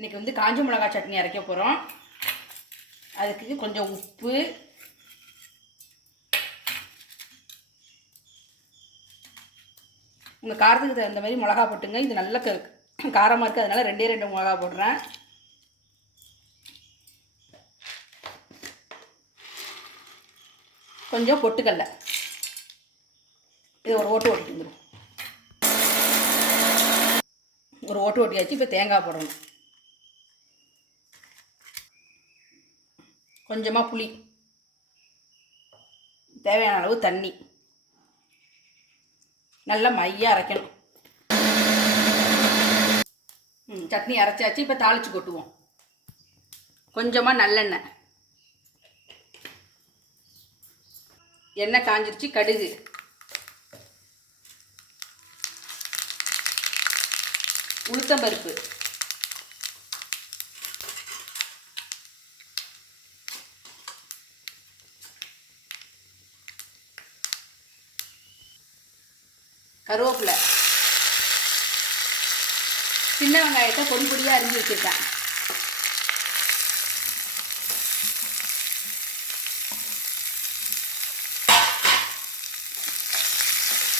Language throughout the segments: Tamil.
இன்றைக்கி வந்து காஞ்ச மிளகா சட்னி அரைக்க போகிறோம் அதுக்கு கொஞ்சம் உப்பு. உங்கள் காரத்துக்கு தகுந்த மாதிரி மிளகா போட்டுங்க. இது நல்ல க காரமாக இருக்குது அதனால் ரெண்டே ரெண்டு மிளகா போடுறேன். கொஞ்சம் பொட்டுக்கடல. இது ஒரு ஓட்டு ஓட்டிட்டு வந்துடும் ஒரு ஓட்டு ஓட்டியாச்சு. இப்போ தேங்காய் போடணும். கொஞ்சமாக புளி. தேவையான அளவு தண்ணி. நல்லா மையாக அரைக்கணும். ம் சட்னி அரைச்சாச்சு இப்போ தாளித்து கொட்டுவோம். கொஞ்சமாக நல்லெண்ணெய். எண்ணெய் காஞ்சிருச்சு கடுகு. உளுத்தம்பருப்பு. கருவேப்பிலை. சின்ன வெங்காயத்தை பொடி பொடியாக அரிஞ்சு வச்சுருக்கேன்.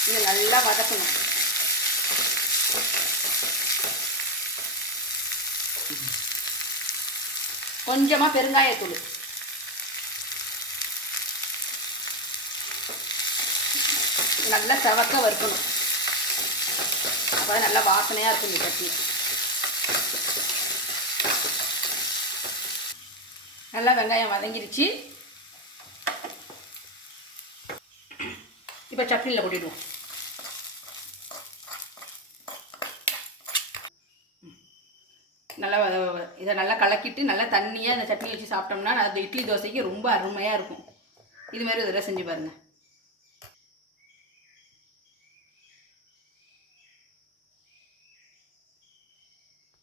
இதை நல்லா வதக்கணும். கொஞ்சமாக பெருங்காயத்தூள். நல்லா செவக்க வறுக்கணும். அப்போ நல்லா வாசனையாக இருக்கும் இந்த சட்னி. நல்லா வெங்காயம் வதங்கிருச்சு. இப்போ சட்னியில் கொட்டிடுவோம். நல்லா வத- வ- இதை நல்லா கலக்கிட்டு நல்லா தண்ணியாக அந்த சட்னி வச்சு சாப்பிட்டோம்னா அது இட்லி தோசைக்கு ரொம்ப அருமையாக இருக்கும். இதுமாரி இதெல்லாம் செஞ்சு பாருங்கள்